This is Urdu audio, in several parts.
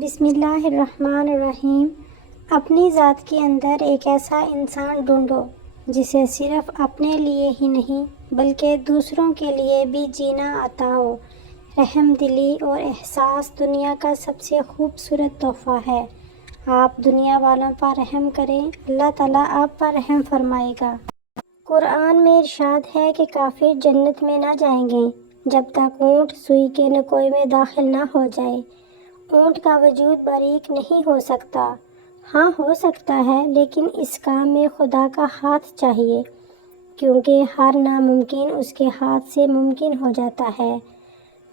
بسم اللہ الرحمن الرحیم۔ اپنی ذات کے اندر ایک ایسا انسان ڈھونڈو جسے صرف اپنے لیے ہی نہیں بلکہ دوسروں کے لیے بھی جینا آتا ہو۔ رحم دلی اور احساس دنیا کا سب سے خوبصورت تحفہ ہے۔ آپ دنیا والوں پر رحم کریں، اللہ تعالیٰ آپ پر رحم فرمائے گا۔ قرآن میں ارشاد ہے کہ کافر جنت میں نہ جائیں گے جب تک اونٹ سوئی کے نکوئے میں داخل نہ ہو جائے۔ اونٹ کا وجود باریک نہیں ہو سکتا، ہاں ہو سکتا ہے، لیکن اس کام میں خدا کا ہاتھ چاہیے، کیونکہ ہر ناممکن اس کے ہاتھ سے ممکن ہو جاتا ہے۔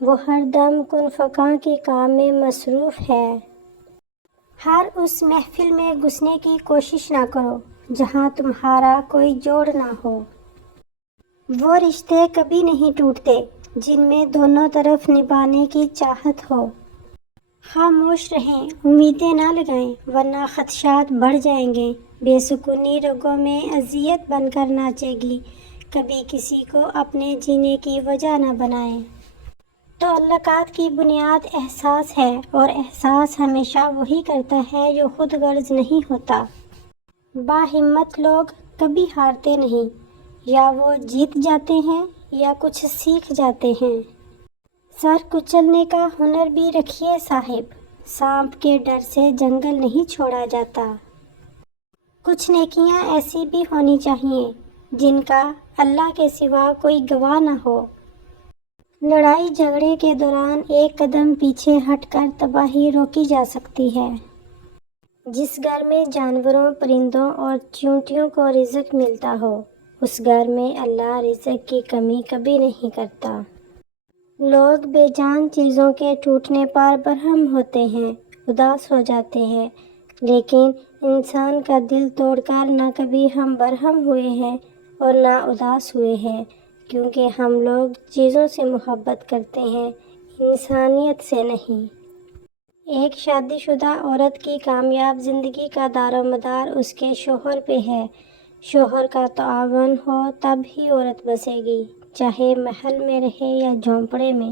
وہ ہر دم کن فکاں کے کام میں مصروف ہے۔ ہر اس محفل میں گھسنے کی کوشش نہ کرو جہاں تمہارا کوئی جوڑ نہ ہو۔ وہ رشتے کبھی نہیں ٹوٹتے جن میں دونوں طرف نبھانے کی چاہت ہو۔ خاموش رہیں، امیدیں نہ لگائیں ورنہ خدشات بڑھ جائیں گے۔ بے سکونی رگوں میں اذیت بن کر ناچے گی۔ کبھی کسی کو اپنے جینے کی وجہ نہ بنائیں۔ تعلقات کی بنیاد احساس ہے اور احساس ہمیشہ وہی کرتا ہے جو خود غرض نہیں ہوتا۔ باہمت لوگ کبھی ہارتے نہیں، یا وہ جیت جاتے ہیں یا کچھ سیکھ جاتے ہیں۔ سر کچلنے کا ہنر بھی رکھیے صاحب، سانپ کے ڈر سے جنگل نہیں چھوڑا جاتا۔ کچھ نیکیاں ایسی بھی ہونی چاہیے جن کا اللہ کے سوا کوئی گواہ نہ ہو۔ لڑائی جھگڑے کے دوران ایک قدم پیچھے ہٹ کر تباہی روکی جا سکتی ہے۔ جس گھر میں جانوروں، پرندوں اور چیونٹیوں کو رزق ملتا ہو، اس گھر میں اللہ رزق کی کمی کبھی نہیں کرتا۔ لوگ بے جان چیزوں کے ٹوٹنے پر برہم ہوتے ہیں، اداس ہو جاتے ہیں، لیکن انسان کا دل توڑ کر نہ کبھی ہم برہم ہوئے ہیں اور نہ اداس ہوئے ہیں، کیونکہ ہم لوگ چیزوں سے محبت کرتے ہیں، انسانیت سے نہیں۔ ایک شادی شدہ عورت کی کامیاب زندگی کا دار و مدار اس کے شوہر پہ ہے۔ شوہر کا تعاون ہو تب ہی عورت بسے گی، چاہے محل میں رہے یا جھونپڑے میں۔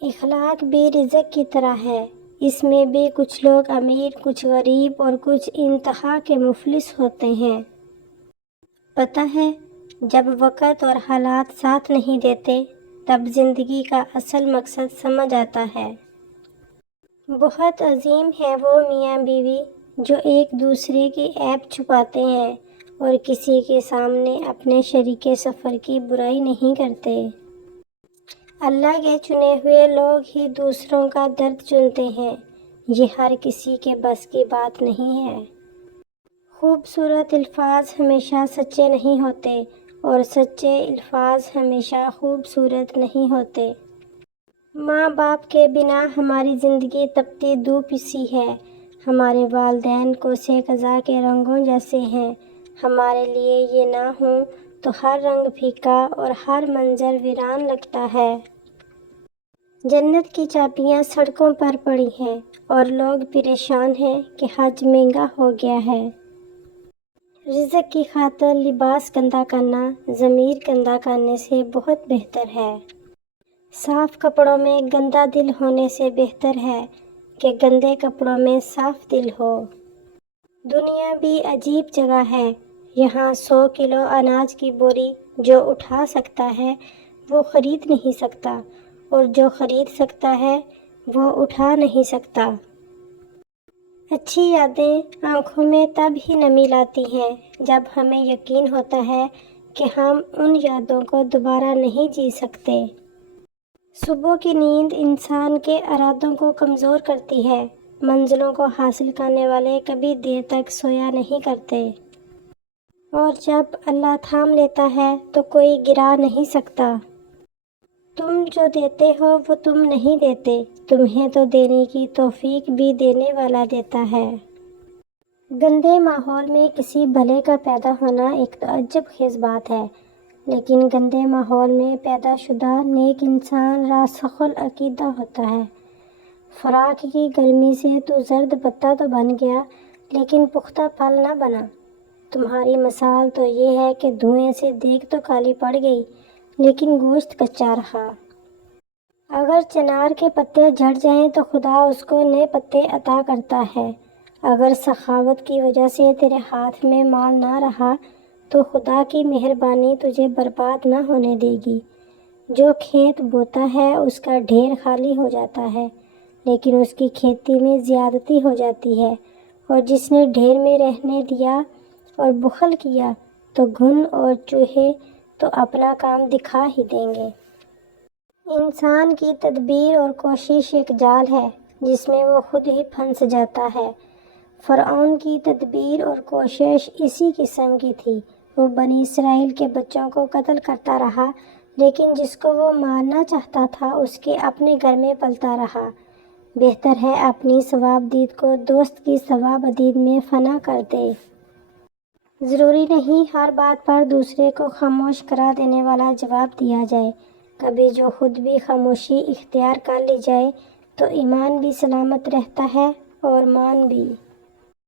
اخلاق بھی رزق کی طرح ہے، اس میں بھی کچھ لوگ امیر، کچھ غریب اور کچھ انتہا کے مفلس ہوتے ہیں۔ پتہ ہے، جب وقت اور حالات ساتھ نہیں دیتے تب زندگی کا اصل مقصد سمجھ آتا ہے۔ بہت عظیم ہے وہ میاں بیوی جو ایک دوسرے کی عیب چھپاتے ہیں اور کسی کے سامنے اپنے شریک سفر کی برائی نہیں کرتے۔ اللہ کے چنے ہوئے لوگ ہی دوسروں کا درد چنتے ہیں، یہ ہر کسی کے بس کی بات نہیں ہے۔ خوبصورت الفاظ ہمیشہ سچے نہیں ہوتے اور سچے الفاظ ہمیشہ خوبصورت نہیں ہوتے۔ ماں باپ کے بنا ہماری زندگی تپتی دھوپ سی ہے، ہمارے والدین کوسے قضا کے رنگوں جیسے ہیں۔ ہمارے لیے یہ نہ ہوں تو ہر رنگ پھیکا اور ہر منظر ویران لگتا ہے۔ جنت کی چابیاں سڑکوں پر پڑی ہیں اور لوگ پریشان ہیں کہ حج مہنگا ہو گیا ہے۔ رزق کی خاطر لباس گندا کرنا ضمیر گندا کرنے سے بہت بہتر ہے۔ صاف کپڑوں میں گندا دل ہونے سے بہتر ہے کہ گندے کپڑوں میں صاف دل ہو۔ دنیا بھی عجیب جگہ ہے، یہاں 100 کلو اناج کی بوری جو اٹھا سکتا ہے وہ خرید نہیں سکتا، اور جو خرید سکتا ہے وہ اٹھا نہیں سکتا۔ اچھی یادیں آنکھوں میں تب ہی نمی لاتی ہیں جب ہمیں یقین ہوتا ہے کہ ہم ان یادوں کو دوبارہ نہیں جی سکتے۔ صبح کی نیند انسان کے ارادوں کو کمزور کرتی ہے۔ منزلوں کو حاصل کرنے والے کبھی دیر تک سویا نہیں کرتے، اور جب اللہ تھام لیتا ہے تو کوئی گرا نہیں سکتا۔ تم جو دیتے ہو وہ تم نہیں دیتے، تمہیں تو دینے کی توفیق بھی دینے والا دیتا ہے۔ گندے ماحول میں کسی بھلے کا پیدا ہونا ایک تعجب خیز بات ہے، لیکن گندے ماحول میں پیدا شدہ نیک انسان راسخ العقیدہ ہوتا ہے۔ فراق کی گرمی سے تو زرد پتا تو بن گیا لیکن پختہ پھل نہ بنا۔ تمہاری مثال تو یہ ہے کہ دھوئیں سے دیگ تو کالی پڑ گئی لیکن گوشت کچا رہا۔ اگر چنار کے پتے جھڑ جائیں تو خدا اس کو نئے پتے عطا کرتا ہے۔ اگر سخاوت کی وجہ سے تیرے ہاتھ میں مال نہ رہا تو خدا کی مہربانی تجھے برباد نہ ہونے دے گی۔ جو کھیت بوتا ہے اس کا ڈھیر خالی ہو جاتا ہے، لیکن اس کی کھیتی میں زیادتی ہو جاتی ہے، اور جس نے ڈھیر میں رہنے دیا اور بخل کیا تو گھن اور چوہے تو اپنا کام دکھا ہی دیں گے۔ انسان کی تدبیر اور کوشش ایک جال ہے جس میں وہ خود ہی پھنس جاتا ہے۔ فرعون کی تدبیر اور کوشش اسی قسم کی تھی۔ وہ بنی اسرائیل کے بچوں کو قتل کرتا رہا، لیکن جس کو وہ مارنا چاہتا تھا اس کے اپنے گھر میں پلتا رہا۔ بہتر ہے اپنی ثواب دید کو دوست کی ثواب دید میں فنا کر دے۔ ضروری نہیں ہر بات پر دوسرے کو خاموش کرا دینے والا جواب دیا جائے۔ کبھی جو خود بھی خاموشی اختیار کر لی جائے تو ایمان بھی سلامت رہتا ہے اور مان بھی۔